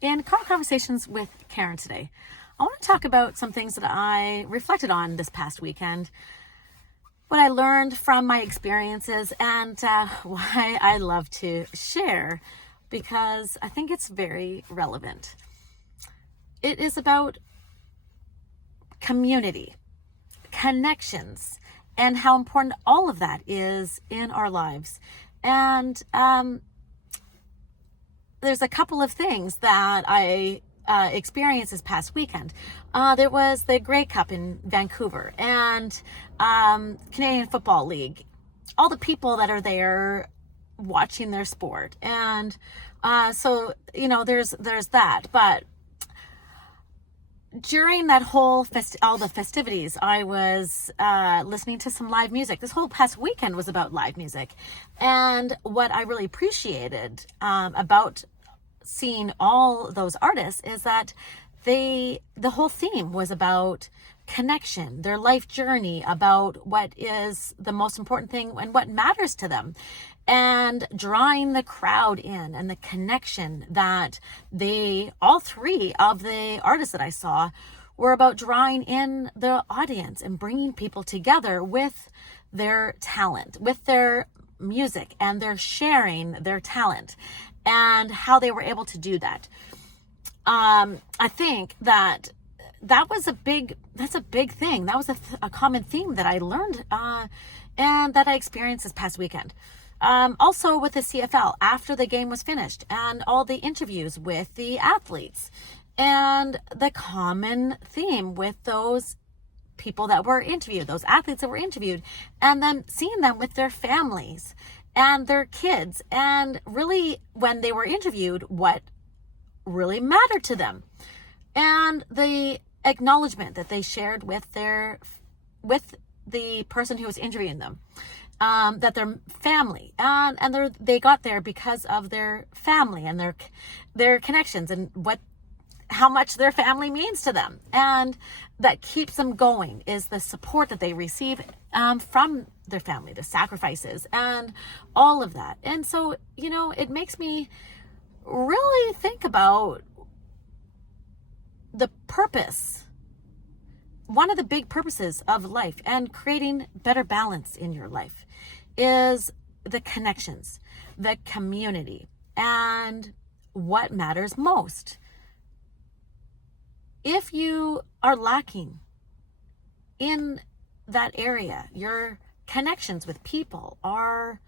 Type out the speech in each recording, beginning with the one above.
In Car Conversations with Karen today, I want to talk about some things that I reflected on this past weekend, what I learned from my experiences, and why I love to share, because I think it's very relevant. It is about community, connections, and how important all of that is in our lives. And there's a couple of things that I experienced this past weekend. There was the Grey Cup in Vancouver and Canadian Football League. All the people that are there watching their sport, and so there's that. But during that whole all the festivities, I was listening to some live music. This whole past weekend was about live music, and what I really appreciated about seeing all those artists is that the whole theme was about connection, their life journey, about what is the most important thing and what matters to them, and drawing the crowd in, and the connection that all three of the artists that I saw were about drawing in the audience and bringing people together with their talent, with their music, and they're sharing their talent and how they were able to do that. I think that's a big thing. That was a common theme that I learned and that I experienced this past weekend. Also with the CFL, after the game was finished, and all the interviews with the athletes, and the common theme with those people that were interviewed, those athletes that were interviewed, and then seeing them with their families and their kids, and really when they were interviewed, what really mattered to them, and the acknowledgement that they shared with the person who was interviewing them, that their family, and they got there because of their family and their connections, and how much their family means to them, and that keeps them going is the support that they receive from their family, the sacrifices, and all of that. And so it makes me really think about the purpose, one of the big purposes of life, and creating better balance in your life is the connections, the community, and what matters most. If you are lacking in that area, your connections with people are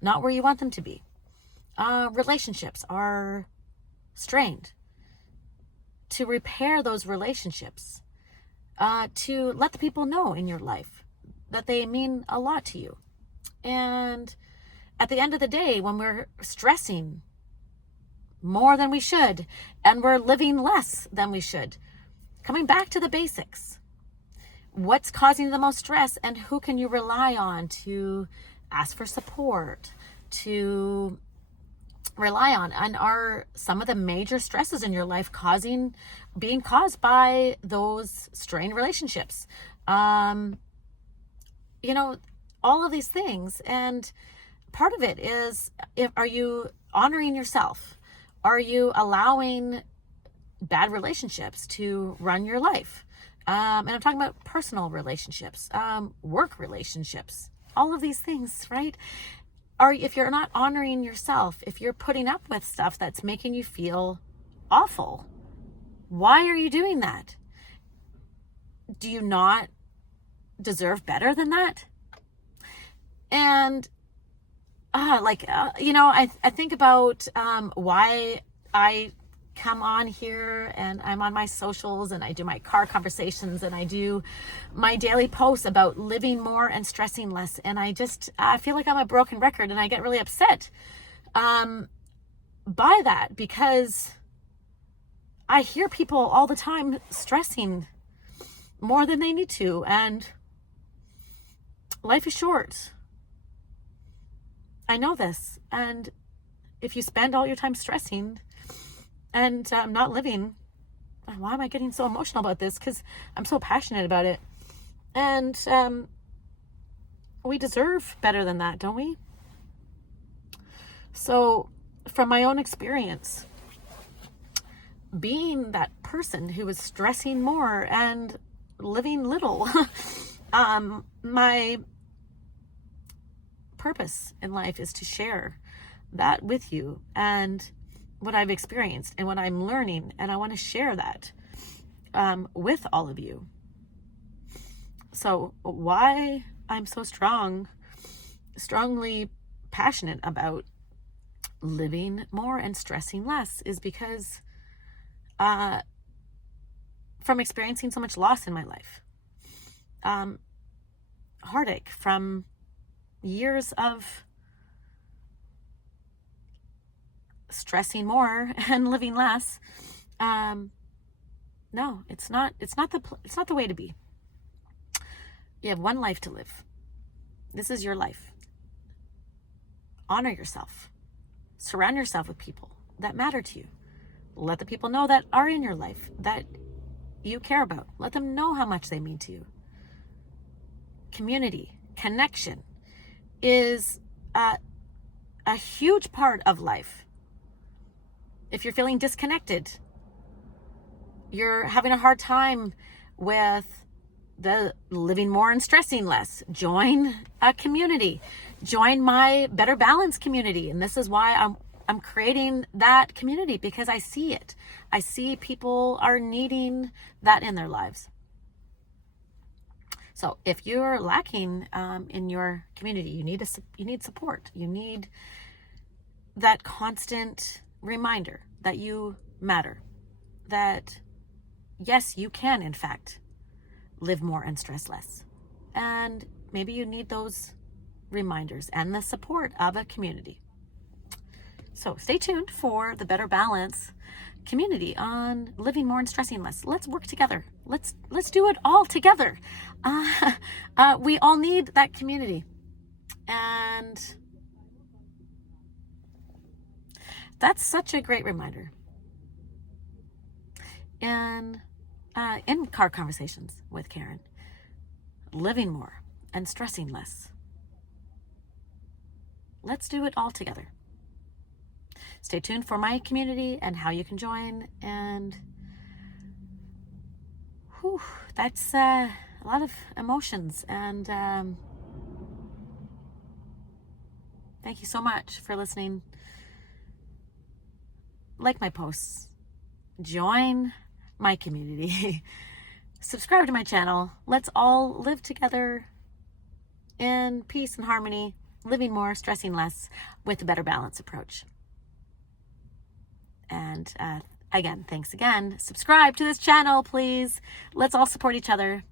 not where you want them to be. Relationships are strained. To repair those relationships, to let the people know in your life that they mean a lot to you. And at the end of the day, when we're stressing more than we should, and we're living less than we should, coming back to the basics, what's causing the most stress, and who can you rely on to ask for support, to rely on, and are some of the major stresses in your life being caused by those strained relationships, all of these things. And part of it is, are you honoring yourself? Are you allowing bad relationships to run your life? And I'm talking about personal relationships, work relationships, all of these things, right? If you're not honoring yourself, if you're putting up with stuff that's making you feel awful, why are you doing that? Do you not deserve better than that? And I think about why I come on here, and I'm on my socials, and I do my car conversations, and I do my daily posts about living more and stressing less. And I feel like I'm a broken record, and I get really upset by that, because I hear people all the time stressing more than they need to, and life is short. I know this. And if you spend all your time stressing and not living, why am I getting so emotional about this? Because I'm so passionate about it. And we deserve better than that, don't we? So from my own experience, being that person who was stressing more and living little. My purpose in life is to share that with you and what I've experienced and what I'm learning. And I want to share that with all of you. So why I'm so strongly passionate about living more and stressing less is because from experiencing so much loss in my life, heartache from years of stressing more and living less. No, it's not the way to be. You have one life to live. This is your life. Honor yourself. Surround yourself with people that matter to you. Let the people know that are in your life that you care about. Let them know how much they mean to you. Community, connection is a huge part of life. If you're feeling disconnected, you're having a hard time with the living more and stressing less, join a community. Join my Better Balance community. And this is why I'm creating that community, because I see it. I see people are needing that in their lives. So if you're lacking in your community, you need support. You need that constant reminder that you matter. That yes, you can in fact live more and stress less. And maybe you need those reminders and the support of a community. So stay tuned for the Better Balance community on living more and stressing less. Let's work together. Let's do it all together. We all need that community. And that's such a great reminder. In car conversations with Karen, living more and stressing less. Let's do it all together. Stay tuned for my community and how you can join. And that's a lot of emotions. And thank you so much for listening. Like my posts. Join my community. Subscribe to my channel. Let's all live together in peace and harmony, living more, stressing less, with a Better Balance approach. And again, thanks again. Subscribe to this channel, please. Let's all support each other.